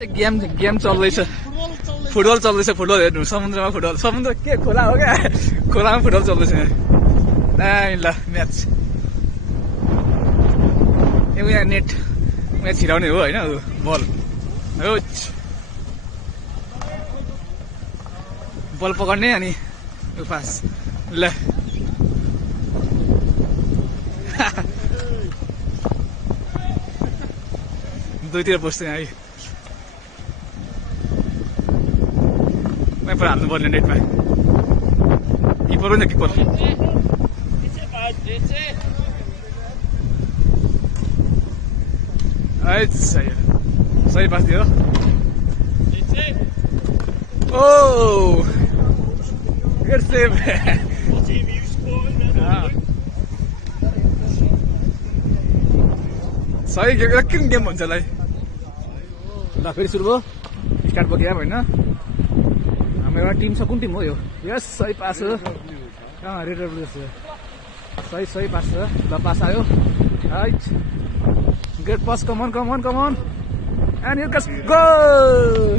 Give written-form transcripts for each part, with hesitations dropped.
game चल्दैछ football चल्दैछ football हेर्नु समुद्रमा फुटबल समुद्र के खोला हो क्या खोलामा फुटबल चल्दैछ ल म्याच यहाँ नेट यहाँ छिराउने हो होइन बल हो बल पकड्ने अनि पास ल दुईतिर बस्दै है पर हाल्नु पर्ने नेटमा किपर हो नि किपर सही पास दियो ओ गुड सेभ सही किन गेम भन्छ ल फेरि सुरु भयो स्टार्ट भयो गेम होइन एउटा टिम छ कुन टिम हो यो यस सही पास हो रेड रेड सही पास छ ल पास आयो right get pass come on and you कस गोल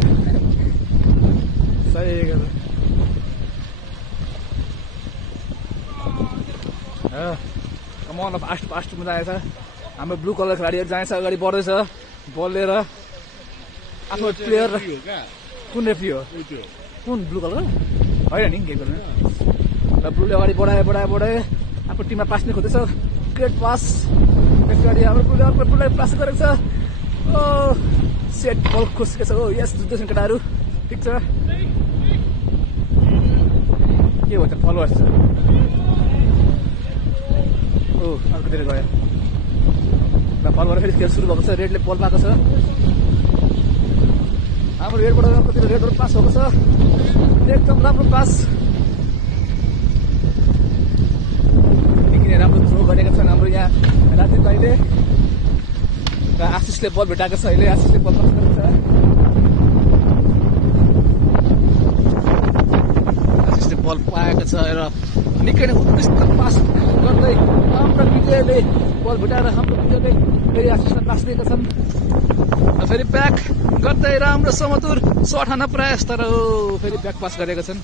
सही कमन फास्ट मजा आएछ हाम्रो ब्लू कलर खेलाडीहरू जानेछ अगाडि बढ्दैछ बल लिएर आफ्नो प्लेयर कुन रेफ्री हो कुन ब्लू कलर होइन नि के गर्नु ल ब्लूले अगाडि बढाए आफ्नो टिममा पास नै खोज्दैछ ग्रेट पास अगाडि हाम्रो ब्लूलाई पास गरेको छ ओ सेट बल खुस्केको छ हो यस जुत्दैछन् केटाहरू ठिक छ के हो त फलोवर्स ओ अर्कोतिर गयो ल फलोवर फेरि खेल सुरु भएको छ रेडले बल पाएको छ हाम्रो रेडबाट अर्कोतिर रेडहरू पास भएको छ एकदम राम्रो पास राम्रो थ्रो गरेका छन् हाम्रो यहाँ राति अहिले र आशिषले बल भेटाएको छ अहिले आशिषले बल पास गरेको छ आशिषले बल पाएको छ र निकै नै उत्कृष्ट पास गर्दै हाम्रो विजयले बल भेटाएर हाम्रो विजयले फेरि आशिषलाई पास दिएका छन् फेरि ब्याक गर्दै राम्रो समतुर सट हान्न प्रयास तर फेरि ब्याक पास गरेका छन्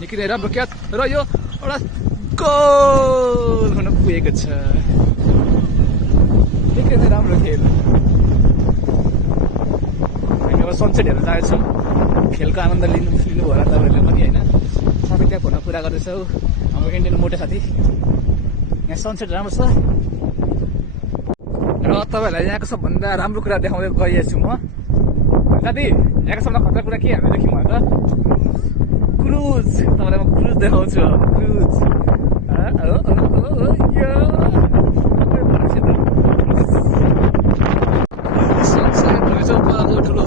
निकै नै राम्रो क्याच र यो एउटा गोल हुन पुगेको छ निकै नै राम्रो खेल हामी अब सनसेट हेर्न जाँदैछौँ खेलको आनन्द लिनु होला तपाईँहरूले पनि होइन सबै त्यहाँ फोनमा कुरा गर्दैछौँ हाम्रो इन्डियन मोटे साथी यहाँ सनसेट राम्रो छ र तपाईँहरूलाई यहाँको सबभन्दा राम्रो कुरा देखाउँदै गइरहेको छु म साथी यहाँको सबभन्दा खतरा कुरा के हामी देख्यौँ भने त क्रुज तपाईँलाई म क्रुज देखाउँछु क्रुज ठुलो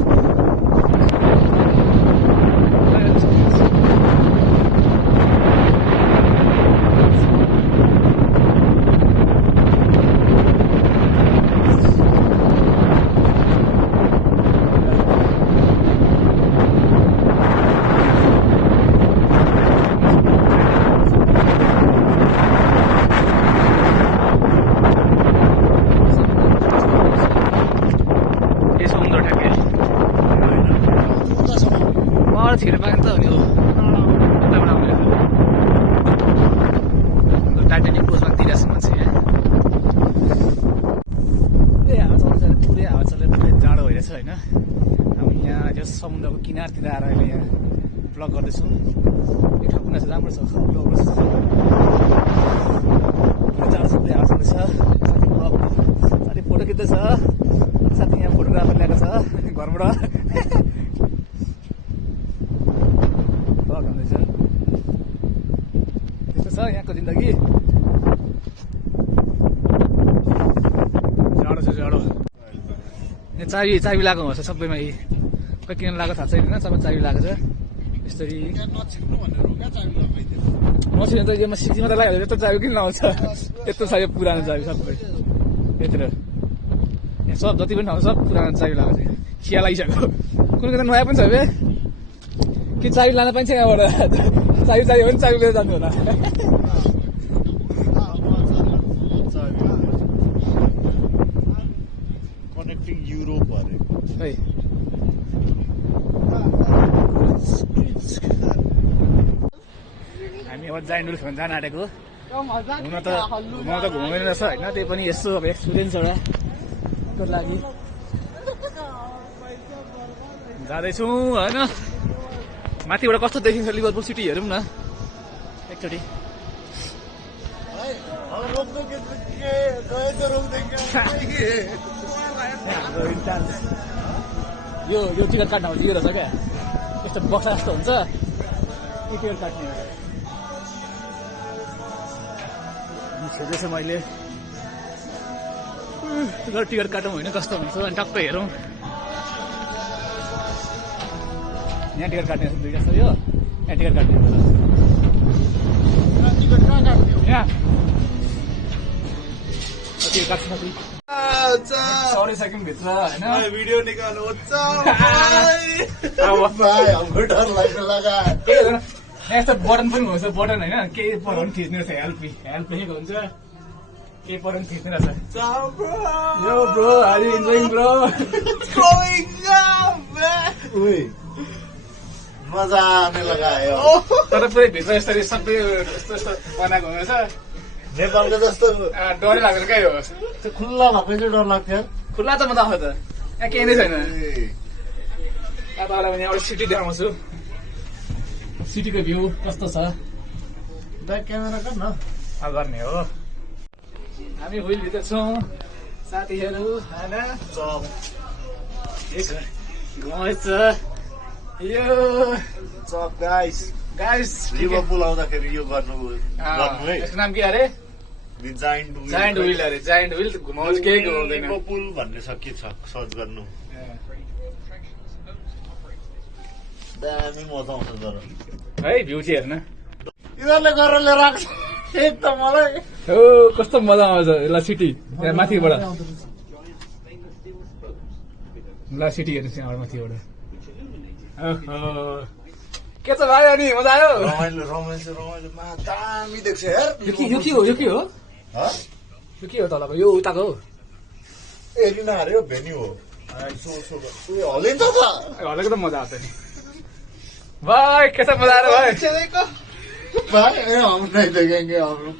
छिरेर पाएन त नि टाइटानिक पोजमा दिइरहेको छ मान्छे हावा चल्दैछ पुरै हावा चलेर पुरै जाडो भइरहेछ होइन हामी यहाँ जो समुद्रको किनारतिर आएर अहिले यहाँ ब्लग गर्दैछौँ यो ठाउँ कुन छ राम्रो छ जाडो छ पुरै हावा चल्दैछ साथी ब्लग साथी फोटो खिच्दैछ साथी यहाँ फोटोग्राफर ल्याएको छ घरबाट यहाँको जिन्दगी जाडो छ जाडो यहाँ चाबी लगाएको हुन्छ सबैमा खोइ किन लगाएको थाहा छैन सबै चाबी लगाएको छ यसरी नछिन त योमा सिटीमा त लगाइहाल्छ यत्रो चाबी किन लगाउँछ यत्रो छ यो पुरानो चाबी सबै यतिर यहाँ सब जति पनि ठाउँ सब पुरानो चाबी लगाएको छ खिया लागिसक्यो कुन कुन नयाँ पनि छ बे कि चाबी लान पाइन्छ यहाँबाट चाबी हो भने चाबी लिएर जानु होला कनेक्टिङ युरोप अरे जाइन्ट डुल्स भन्छ जान आँटेको हुन त म त घुमेन रहेछ होइन त्यही पनि यसो अब एक्सपिरियन्स एउटाको लागि जाँदैछौँ होइन माथिबाट कस्तो देखिन्छ लिभरपुल सिटी हेरौँ न एकचोटि यो टिकट काट्न दियो रहेछ क्या यस्तो बक्सा जस्तो हुन्छ टिकट काट्ने सोधेछु मैले टिकट काटौँ होइन कस्तो हुन्छ अनि टक्कै हेरौँ यहाँ टिकट काट्ने दुईवटा छ यो यहाँ टिकट काट्ने टिकट कहाँ काट्ने यहाँ टिकट काट्छ सरिसक्यौँ भित्र होइन भिडियो निकाल्नु यस्तो बटन पनि हुन्छ बटन होइन केही पर पनि थिच्ने रहेछ हेल्प लेखेको हुन्छ केही पर पनि थिच्ने रहेछ यो bro are you enjoying bro मजा आउने लगायो तर पुरै भित्र यसरी सबै यस्तो यस्तो बनाएको हुँदैछ नेपालको जस्तो डरै लाग्दैन क्या यो त्यो खुल्ला भएको चाहिँ डर लाग्थ्यो खुल्ला त म त आउँछ त यहाँ केही नै छैन तपाईँलाई भने एउटा सिटी देखाउँछु सिटीको भ्यू कस्तो छ ब्याक क्यामेरा गर्न गर्ने हो हामी हुइलभित्र छौँ साथीहरू होइन घुमाउँछ यो चप गाइस लिभरपुल आउँदाखेरि यो गर्नु है यसको नाम के अरे जाइन्ट व्हिल अरे जाइन्ट व्हिल घुमाउँछ केही घुमाउँदैन लिभरपुल भन्ने छ के छ सर्च गर्नु दामी मजा आउँछ तर है भ्यू चाहिँ हेर्न यिनीहरूले गरेर लिएर आएको छ एक त मलाई हो कस्तो मजा आउँछ ल सिटी यहाँ माथिबाट ल सिटी हेर्नुहोस् यहाँबाट माथिबाट के छ भाइ अनि मजा आयो रमाइलो दामी देख्छ यार यो के हो तलको यो उताको हो एरिना अरे यो भेन्यू हो हलिन्छ त हलेको त मजा आउँछ नि भाइ के छ मजा आएर भाइ हम नहीं देखेंगे हम लोग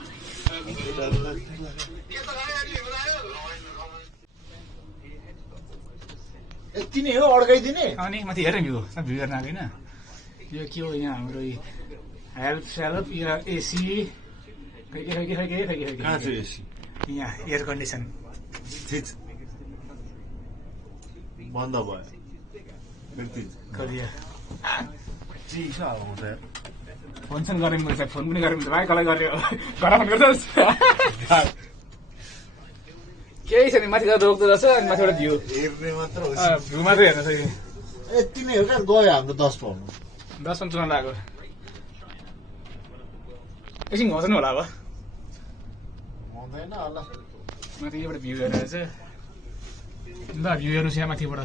यति नै हो अड्काइदिने अनि माथि हेर भ्यू भ्यू हेर्न आएको होइन यो के हो यहाँ हाम्रो हेल्प यो एसी यहाँ एयर कन्डिसन बन्द भयो फोन चाहिँ गरेँ मैले फोन पनि गरेँ भाइ कसलाई गर्ने हो घर फोन गर्छ केही छैन माथि जाँदा रोक्दो रहेछ अनि माथिबाट भ्यू हेर्ने मात्र भ्यू मात्रै हेर्न सक्यो यति नै हो क्या गयो हाम्रो 10 पाउनु 10 पन्चु लाग्यो एकछिन घाउँछ नि होला अब हुँदैन होला माथिबाट भ्यू हेर्नु रहेछ ल भ्यू हेर्नुहोस् यहाँ माथिबाट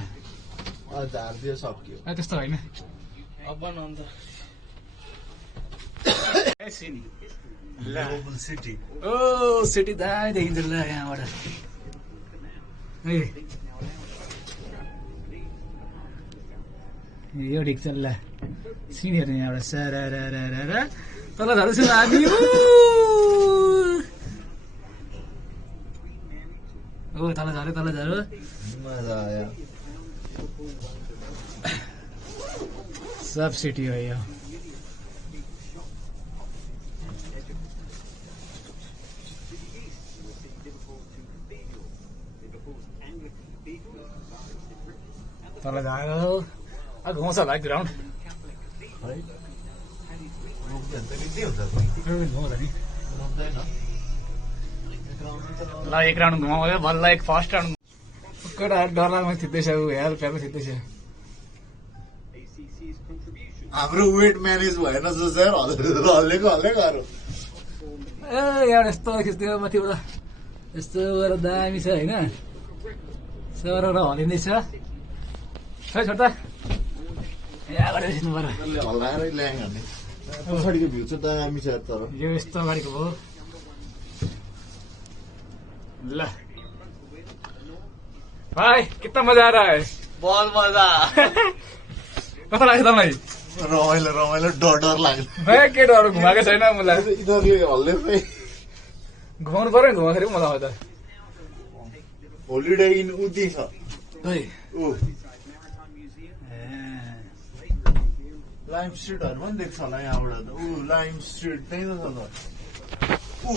झारिदियो सक्यो त्यस्तो होइन अब अन्त सिटी ओ सिटी दाइ देखिन्छ ल यहाँबाट यो ठिक छ ल सिन हेर्ने यहाँबाट सर तल झर्दैछु हामी ओ तल झऱ्यो मजा आयो सब सिटी हो यो तल झऱ्यो अब घुमाउँछ होला ग्राउन्ड ल एक राउन्ड घुमायो बल्ल एक फर्स्ट राउन्ड डरलामा थिच्दैछ हेल्प थिच्दैछ हाम्रो वेट म्यानेज भएन सर हल्लेको अरू ए एउटा यस्तो खिच्दियो माथिबाट यस्तो गरेर दामी छ होइन यस्तो गरेर हलिँदैछ है छोटा यहाँबाट खिच्नु पर्यो हल्लाएरै ल्याङ हान्ने पछाडिको भ्यू चाहिँ दामी छ तर यो यस्तो अगाडिको हो ल भाइ कितना मजा आ रहा है बहुत मजा कस्तो लाग्छ तपाईँ रमाइलो रमाइलो डर लाग्यो भाइ केटाहरू घुमाएको छैन मलाई यिनीहरूले हल्ले चाहिँ घुमाउनु पर्यो नि घुमाखेरि पो मजा आउँछ होलिडे इन उति छ खै ऊ लाइम स्ट्रिटहरू पनि देख्छ होला यहाँबाट त ऊ लाइम स्ट्रिट त्यही त छ त ऊ